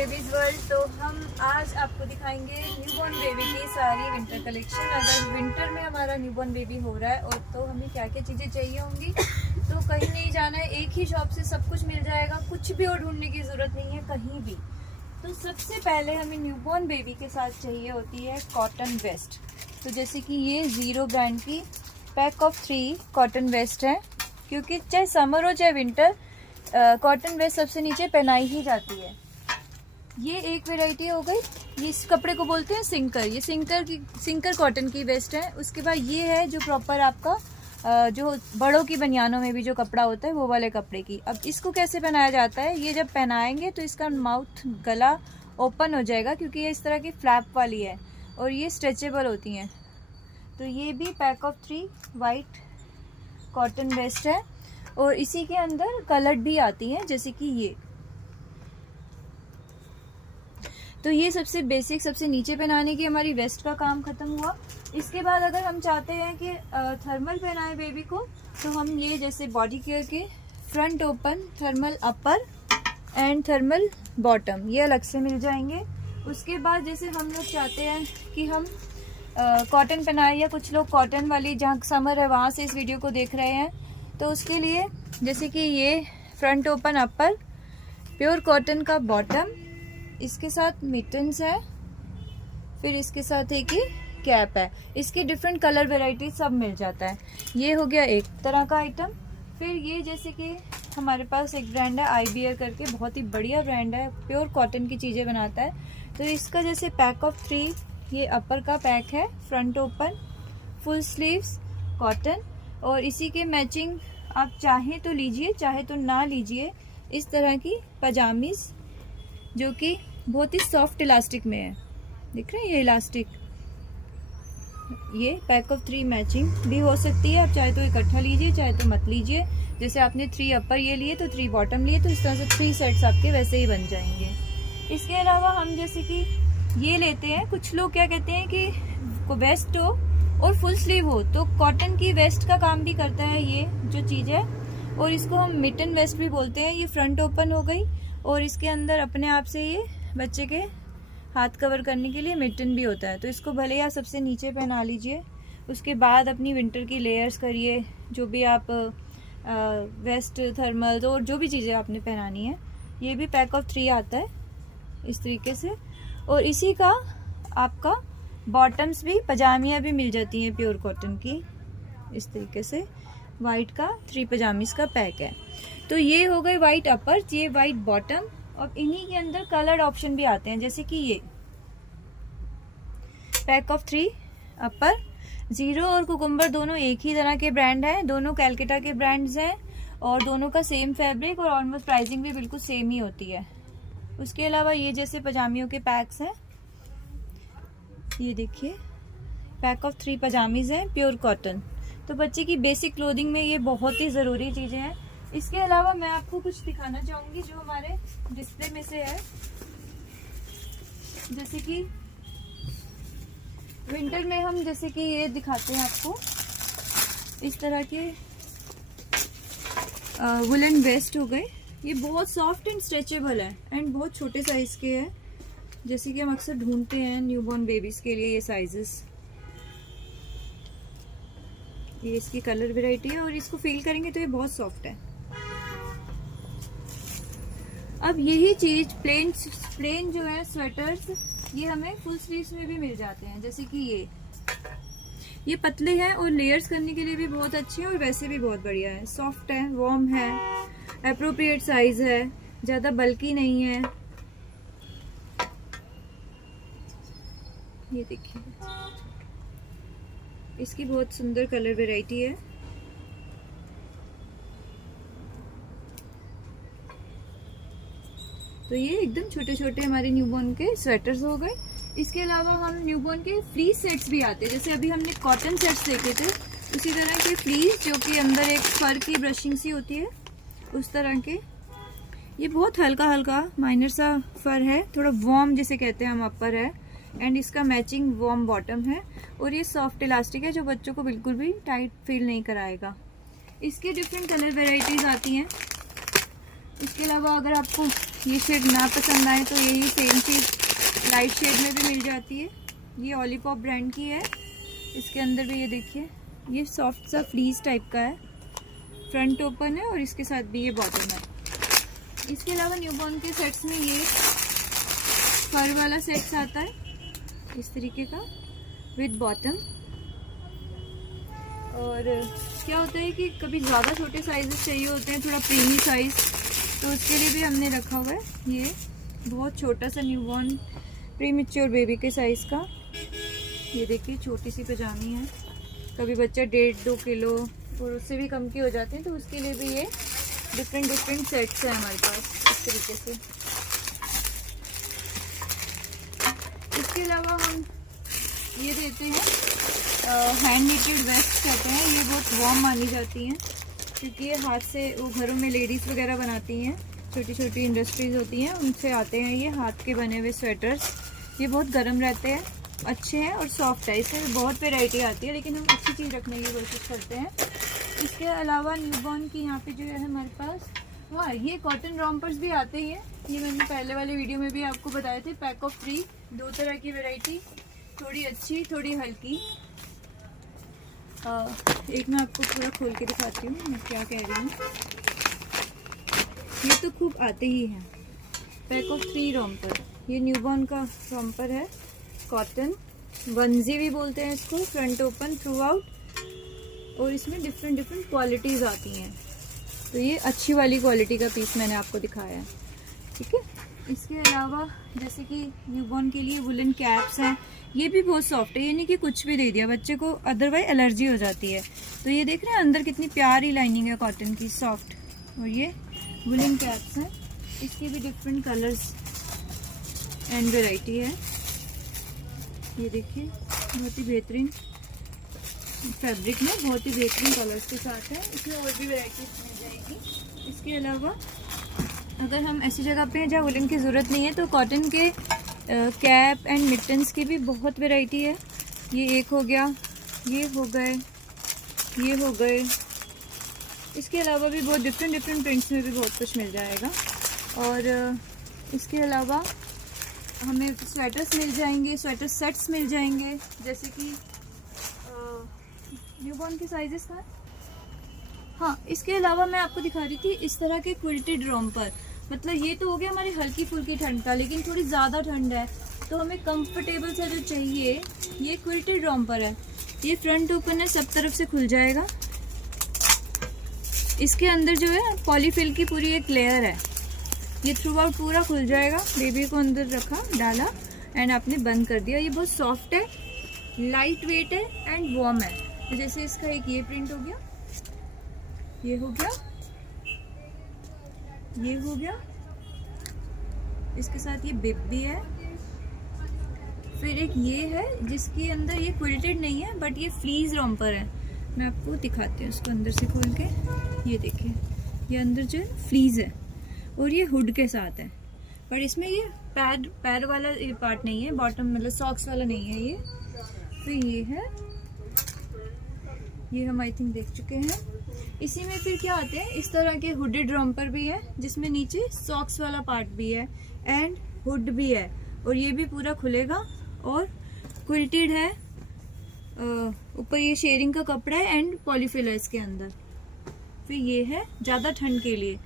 Babies world. तो हम आज आपको दिखाएंगे न्यूबॉर्न बेबी की सारी विंटर कलेक्शन। अगर विंटर में हमारा न्यूबॉर्न बेबी हो रहा है और तो हमें क्या क्या चीज़ें चाहिए होंगी, तो कहीं नहीं जाना है, एक ही शॉप से सब कुछ मिल जाएगा, कुछ भी और ढूंढने की ज़रूरत नहीं है कहीं भी। तो सबसे पहले हमें न्यूबॉर्न बेबी के साथ चाहिए होती है कॉटन वेस्ट। तो जैसे कि ये ज़ीरो ब्रांड की पैक ऑफ 3 कॉटन वेस्ट है, क्योंकि चाहे समर हो चाहे विंटर, कॉटन वेस्ट सबसे नीचे पहनाई ही जाती है। ये एक वैरायटी हो गई, ये इस कपड़े को बोलते हैं सिंकर। ये सिंकर कॉटन की वेस्ट है। उसके बाद ये है जो प्रॉपर आपका जो बड़ों की बनियानों में भी जो कपड़ा होता है वो वाले कपड़े की। अब इसको कैसे पहनाया जाता है, ये जब पहनाएंगे तो इसका माउथ गला ओपन हो जाएगा, क्योंकि ये इस तरह की फ्लैप वाली है और ये स्ट्रेचेबल होती हैं। तो ये भी pack of 3 white cotton vest है और इसी के अंदर कलर्ड भी आती हैं, जैसे कि ये। तो ये सबसे बेसिक, सबसे नीचे पहनाने की हमारी वेस्ट का काम खत्म हुआ। इसके बाद अगर हम चाहते हैं कि थर्मल पहनाएं बेबी को, तो हम ये जैसे बॉडी केयर के front open, thermal upper and thermal bottom, ये अलग से मिल जाएंगे। उसके बाद जैसे हम लोग चाहते हैं कि हम कॉटन पहनाएं, या कुछ लोग कॉटन वाली, जहाँ समर है वहाँ से इस वीडियो को देख रहे हैं, तो उसके लिए जैसे कि ये फ्रंट ओपन अपर, प्योर कॉटन का बॉटम, इसके साथ मिटन्स है, फिर इसके साथ एक ही कैप है। इसकी डिफरेंट कलर वेराइटी सब मिल जाता है। ये हो गया एक तरह का आइटम। फिर ये जैसे कि हमारे पास एक ब्रांड है IBR करके, बहुत ही बढ़िया ब्रांड है, प्योर कॉटन की चीज़ें बनाता है। तो इसका जैसे पैक ऑफ 3 ये अपर का पैक है, front open, full sleeves, cotton, और इसी के मैचिंग आप चाहें तो लीजिए, चाहे तो ना लीजिए, इस तरह की पजामीज जो कि बहुत ही सॉफ्ट इलास्टिक में है। दिख रहे हैं ये इलास्टिक, ये पैक ऑफ 3 मैचिंग भी हो सकती है। आप चाहे तो इकट्ठा लीजिए, चाहे तो मत लीजिए। जैसे आपने 3 अपर ये लिए तो 3 बॉटम लिए, तो इस तरह से 3 सेट्स आपके वैसे ही बन जाएंगे। इसके अलावा हम जैसे कि ये लेते हैं, कुछ लोग क्या कहते हैं कि वेस्ट हो और फुल स्लीव हो, तो कॉटन की वेस्ट का काम भी करता है ये जो चीज़ है, और इसको हम मिटन वेस्ट भी बोलते हैं। ये फ्रंट ओपन हो गई और इसके अंदर अपने आप से ये बच्चे के हाथ कवर करने के लिए मिटन भी होता है। तो इसको भले ही आप सबसे नीचे पहना लीजिए, उसके बाद अपनी विंटर की लेयर्स करिए, जो भी आप वेस्ट, थर्मल और जो भी चीज़ें आपने पहनानी है। ये भी पैक ऑफ 3 आता है इस तरीके से, और इसी का आपका बॉटम्स भी, पजामियाँ भी मिल जाती हैं प्योर कॉटन की, इस तरीके से वाइट का 3 पजामीज का पैक है। तो ये हो गए वाइट अपर, ये वाइट बॉटम, और इन्हीं के अंदर कलर्ड ऑप्शन भी आते हैं, जैसे कि ये पैक ऑफ 3 अपर। ज़ीरो और कुकुम्बर दोनों एक ही तरह के ब्रांड हैं, दोनों कैलकाटा के ब्रांड्स हैं, और दोनों का सेम फैब्रिक और ऑलमोस्ट प्राइसिंग भी बिल्कुल सेम ही होती है। उसके अलावा ये जैसे पजामियों के पैक्स हैं, ये देखिए पैक ऑफ 3 पजामीज हैं प्योर कॉटन। तो बच्चे की बेसिक क्लोथिंग में ये बहुत ही ज़रूरी चीज़ें हैं। इसके अलावा मैं आपको कुछ दिखाना चाहूँगी जो हमारे डिस्प्ले में से है, जैसे कि विंटर में हम जैसे कि ये दिखाते हैं आपको, इस तरह के वुलन वेस्ट हो गए। ये बहुत सॉफ्ट एंड स्ट्रेचेबल है एंड बहुत छोटे साइज़ के हैं, जैसे कि हम अक्सर ढूंढते हैं न्यूबॉर्न बेबीज़ के लिए ये साइजेस। ये इसकी कलर वैरायटी है और इसको फील करेंगे तो ये बहुत सॉफ्ट है। अब यही चीज़ प्लेन जो है स्वेटर्स, ये हमें फुल स्लीव्स में भी मिल जाते हैं, जैसे कि ये पतले हैं और लेयर्स करने के लिए भी बहुत अच्छे हैं, और वैसे भी बहुत बढ़िया है, सॉफ्ट है, वार्म है, एप्रोप्रिएट साइज है, ज़्यादा बल्कि नहीं है। ये देखिए इसकी बहुत सुंदर कलर वैरायटी है। तो ये एकदम छोटे छोटे हमारे न्यूबॉर्न के स्वेटर्स हो गए। इसके अलावा हम न्यूबॉर्न के फ्लीस सेट्स भी आते हैं, जैसे अभी हमने कॉटन सेट्स देखे थे, उसी तरह के फ्लीस जो कि अंदर एक फर की ब्रशिंग सी होती है, उस तरह के। ये बहुत हल्का हल्का माइनर सा फर है, थोड़ा वार्म जिसे कहते हैं हम अपर है, एंड इसका मैचिंग वार्म बॉटम है, और ये सॉफ्ट इलास्टिक है जो बच्चों को बिल्कुल भी टाइट फील नहीं कराएगा। इसके डिफरेंट कलर वेराइटीज़ आती हैं। इसके अलावा अगर आपको ये शेड ना पसंद आए तो यही सेम चीज़ लाइट शेड में भी मिल जाती है। ये ओलीपॉप ब्रांड की है। इसके अंदर भी ये देखिए, ये सॉफ्ट सा फ्लीस टाइप का है, फ्रंट ओपन है और इसके साथ भी ये बॉटम है। इसके अलावा न्यूबॉर्न के सेट्स में ये फर वाला सेट्स आता है इस तरीके का विद बॉटम। और क्या होता है कि कभी ज़्यादा छोटे साइजेस चाहिए होते हैं, थोड़ा प्रीमी साइज़, तो उसके लिए भी हमने रखा हुआ है ये बहुत छोटा सा न्यूबॉर्न प्रीमेच्योर बेबी के साइज़ का। ये देखिए छोटी सी पजामी है, कभी बच्चा 1.5-2 किलो और उससे भी कम के हो जाते हैं, तो उसके लिए भी ये डिफरेंट सेट्स हैं हमारे पास इस तरीके से। इसके अलावा हम ये देते हैं हैंड नीटेड वेस्ट कहते हैं। ये बहुत वार्म मानी जाती हैं क्योंकि ये हाथ से वो घरों में लेडीज़ वगैरह बनाती हैं, छोटी छोटी इंडस्ट्रीज़ होती हैं, उनसे आते हैं ये हाथ के बने हुए स्वेटर्स। ये बहुत गर्म रहते हैं, अच्छे हैं और सॉफ्ट है। इसमें भी बहुत वैरायटी आती है, लेकिन हम अच्छी चीज़ रखने की कोशिश करते हैं। इसके अलावा न्यूबॉर्न की यहाँ पे जो है हमारे पास, हाँ, ये कॉटन रॉम्पर्स भी आते ही हैं। ये मैंने पहले वाले वीडियो में भी आपको बताए थे, पैक ऑफ 3, 2 तरह की वैरायटी, थोड़ी अच्छी थोड़ी हल्की। एक मैं आपको पूरा खोल के दिखाती हूँ मैं क्या कह रही हूँ। ये तो खूब आते ही हैं, पैक ऑफ 3 रॉम्पर। ये न्यूबॉर्न का रॉम्पर है, कॉटन वंजी भी बोलते हैं इसको, फ्रंट ओपन थ्रू आउट, और इसमें डिफरेंट क्वालिटीज़ आती हैं। तो ये अच्छी वाली क्वालिटी का पीस मैंने आपको दिखाया है, ठीक है। इसके अलावा जैसे कि न्यूबॉर्न के लिए वुलन कैप्स हैं, ये भी बहुत सॉफ्ट है, ये नहीं कि कुछ भी दे दिया बच्चे को, अदरवाइज एलर्जी हो जाती है। तो ये देख रहे हैं अंदर कितनी प्यारी लाइनिंग है कॉटन की, सॉफ्ट। और ये वुलन कैप्स हैं, इसके भी डिफरेंट कलर्स एंड वेराइटी है। ये देखिए बहुत ही बेहतरीन फैब्रिक में, बहुत ही बेहतरीन कलर्स के साथ है। इसमें और भी वेराइटीज मिल जाएगी। इसके अलावा अगर हम ऐसी जगह पे हैं जहाँ वुलन की ज़रूरत नहीं है, तो कॉटन के कैप एंड मिटन्स की भी बहुत वैरायटी है। ये एक हो गया, ये हो गए, ये हो गए। इसके अलावा भी बहुत डिफरेंट प्रिंट्स में भी बहुत कुछ मिल जाएगा। और इसके अलावा हमें स्वेटर्स मिल जाएंगे, स्वेटर सेट्स मिल जाएंगे, जैसे कि न्यूबॉर्न के साइजेस का। हाँ, इसके अलावा मैं आपको दिखा रही थी इस तरह के क्विल्टेड रॉम्पर। मतलब ये तो हो गया हमारी हल्की फुल्की ठंड का, लेकिन थोड़ी ज़्यादा ठंड है तो हमें कंफर्टेबल सा जो चाहिए, ये क्विल्टेड रॉम्पर है। ये फ्रंट ओपन है, सब तरफ से खुल जाएगा। इसके अंदर जो है पॉलीफिल की पूरी एक लेयर है, ये थ्रू आउट पूरा खुल जाएगा। बेबी को अंदर रखा, डाला एंड आपने बंद कर दिया। ये बहुत सॉफ्ट है, लाइट वेट है एंड वार्म है। तो जैसे इसका एक ये प्रिंट हो गया, ये हो गया, ये हो गया, इसके साथ ये बिब भी है। फिर एक ये है जिसके अंदर ये क्विल्टेड नहीं है बट ये फ्लीज रॉम्पर है। मैं आपको दिखाती हूँ इसको अंदर से खोल के। ये देखिए, ये अंदर जो है फ्लीज है और ये हुड के साथ है, पर इसमें ये पैर वाला पार्ट नहीं है, बॉटम मतलब सॉक्स वाला नहीं है ये। फिर ये है, ये हम आई थिंक देख चुके हैं। इसी में फिर क्या आते हैं, इस तरह के हुडेड रॉम्पर भी है जिसमें नीचे सॉक्स वाला पार्ट भी है एंड हुड भी है, और ये भी पूरा खुलेगा और क्विल्टेड है। ऊपर ये शेयरिंग का कपड़ा है एंड पॉलीफिल है इसके अंदर। फिर ये है ज़्यादा ठंड के लिए,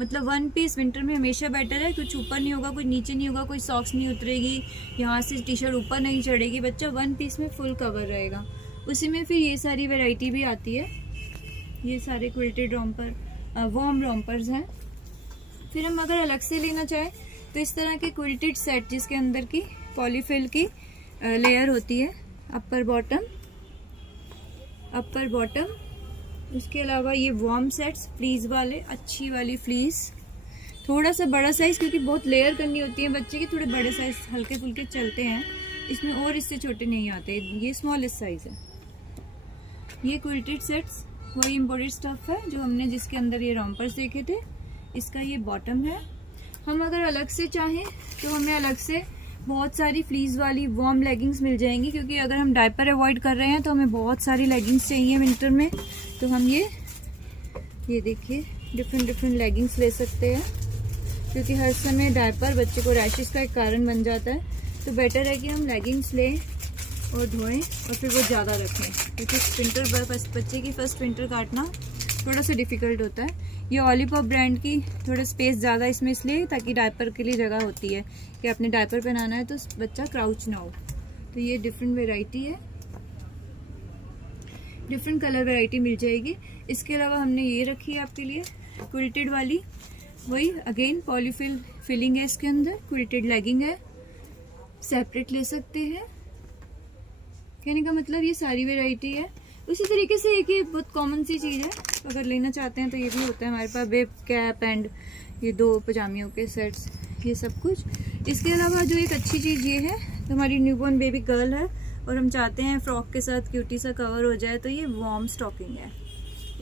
मतलब 1 पीस विंटर में हमेशा बेटर है, कुछ ऊपर नहीं होगा, कुछ नीचे नहीं होगा, कोई सॉक्स नहीं उतरेगी, यहाँ से टी शर्ट ऊपर नहीं चढ़ेगी, बच्चा 1 पीस में फुल कवर रहेगा। उसी में फिर ये सारी वैरायटी भी आती है, ये सारे क्विल्टेड रॉम्पर, वार्म रॉम्पर्स हैं। फिर हम अगर अलग से लेना चाहें तो इस तरह के क्विल्टेड सेट जिसके अंदर की पॉलीफिल की लेयर होती है, अपर बॉटम। उसके अलावा ये वार्म सेट्स फ्लीज वाले, अच्छी वाली फ्लीज, थोड़ा सा बड़ा साइज़ क्योंकि बहुत लेयर करनी होती है बच्चे की, थोड़े बड़े साइज़ हल्के फुल्के चलते हैं इसमें, और इससे छोटे नहीं आते, ये स्मॉलेस्ट साइज़ है। ये क्विल्टेड सेट्स वही इम्पोर्टेड स्टफ़ है जो हमने जिसके अंदर ये रॉम्पर्स देखे थे, इसका ये बॉटम है। हम अगर अलग से चाहें तो हमें अलग से बहुत सारी फ्लीज वाली वार्म लेगिंग्स मिल जाएंगी, क्योंकि अगर हम डायपर अवॉइड कर रहे हैं तो हमें बहुत सारी लेगिंग्स चाहिए विंटर में। तो हम ये देखिए डिफरेंट लेगिंग्स ले सकते हैं। क्योंकि हर समय डायपर बच्चे को रैशेस का एक कारण बन जाता है। तो बेटर है कि हम लेगिंग्स लें और धोएं और फिर वो ज़्यादा रखें, क्योंकि स्प्रिंटर बच्चे की फर्स्ट स्प्रिंटर काटना थोड़ा सा डिफ़िकल्ट होता है। ये ऑलीपॉप ब्रांड की थोड़ा स्पेस ज़्यादा इसमें इसलिए ताकि डायपर के लिए जगह होती है कि आपने डायपर पहनाना है तो बच्चा क्राउच ना हो। तो ये डिफरेंट वेराइटी है, डिफरेंट कलर वेराइटी मिल जाएगी। इसके अलावा हमने ये रखी है आपके लिए क्विल्टेड वाली, वही अगेन पॉलीफिल फिलिंग है इसके अंदर, क्विल्टेड लेगिंग है, सेपरेट ले सकते हैं। कहने का मतलब ये सारी वेराइटी है। उसी तरीके से एक ये बहुत कॉमन सी चीज़ है, अगर लेना चाहते हैं तो ये भी होता है हमारे पास, बेब कैप एंड ये 2 पजामियों के सेट्स, ये सब कुछ। इसके अलावा जो एक अच्छी चीज़ ये है, तो हमारी न्यूबॉर्न बेबी गर्ल है और हम चाहते हैं फ्रॉक के साथ क्यूटी सा कवर हो जाए, तो ये वार्म स्टॉकिंग है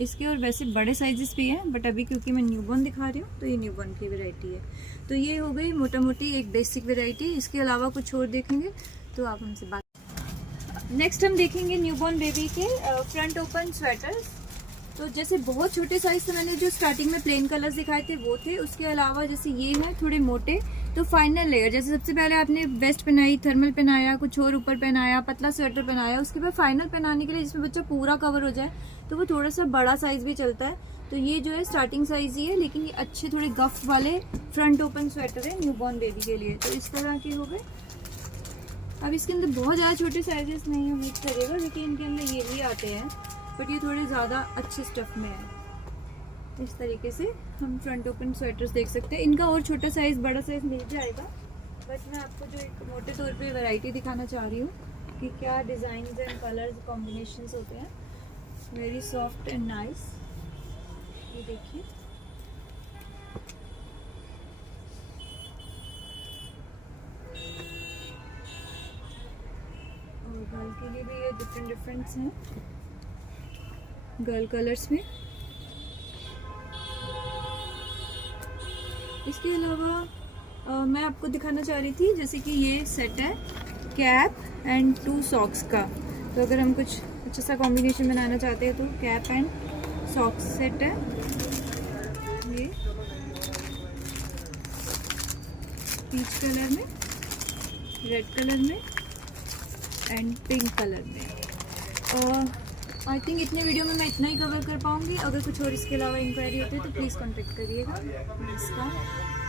इसके। और वैसे बड़े साइजेस भी हैं, बट अभी क्योंकि मैं न्यूबॉर्न दिखा रही हूँ तो ये न्यूबॉर्न की वैरायटी है। तो ये हो गई मोटा मोटी एक बेसिक वैरायटी। इसके अलावा कुछ और देखेंगे तो आप हमसे बात। नेक्स्ट हम देखेंगे न्यूबॉर्न बेबी के फ्रंट ओपन स्वेटर्स। तो जैसे बहुत छोटे साइज से मैंने जो स्टार्टिंग में प्लेन कलर्स दिखाए थे वो थे, उसके अलावा जैसे ये है थोड़े मोटे, तो फाइनल लेयर जैसे सबसे पहले आपने वेस्ट पहनाई, थर्मल पहनाया, कुछ और ऊपर पहनाया, पतला स्वेटर पहनाया, उसके बाद फाइनल पहनाने के लिए जिसमें बच्चा पूरा कवर हो जाए तो वो थोड़ा सा बड़ा साइज भी चलता है। तो ये जो है स्टार्टिंग साइज ही है, लेकिन ये अच्छे थोड़े गफ वाले फ्रंट ओपन स्वेटर है न्यूबॉर्न बेबी के लिए। तो इस तरह के हो गए। अब इसके अंदर बहुत ज़्यादा छोटे साइजेस नहीं उम्मीद करेगा, लेकिन इनके अंदर ये भी आते हैं, बट ये थोड़े ज़्यादा अच्छे स्टफ में है। इस तरीके से हम फ्रंट ओपन स्वेटर्स देख सकते हैं। इनका और छोटा साइज़ बड़ा साइज़ मिल जाएगा, बट मैं आपको जो एक मोटे तौर पे वैरायटी दिखाना चाह रही हूँ कि क्या डिज़ाइंस एंड कलर्स कॉम्बिनेशंस होते हैं। वेरी सॉफ्ट एंड नाइस, ये देखिए। और गर्ल के लिए भी ये डिफरेंट्स हैं, गर्ल कलर्स में। इसके अलावा मैं आपको दिखाना चाह रही थी जैसे कि ये सेट है कैप एंड 2 सॉक्स का। तो अगर हम कुछ अच्छा सा कॉम्बिनेशन बनाना चाहते हैं तो कैप एंड सॉक्स सेट है ये, पीच कलर में, रेड कलर में एंड पिंक कलर में। आई थिंक इतने वीडियो में मैं इतना ही कवर कर पाऊँगी। अगर कुछ और इसके अलावा इंक्वायरी होती है तो प्लीज़ कॉन्टेक्ट करिएगा। नमस्कार।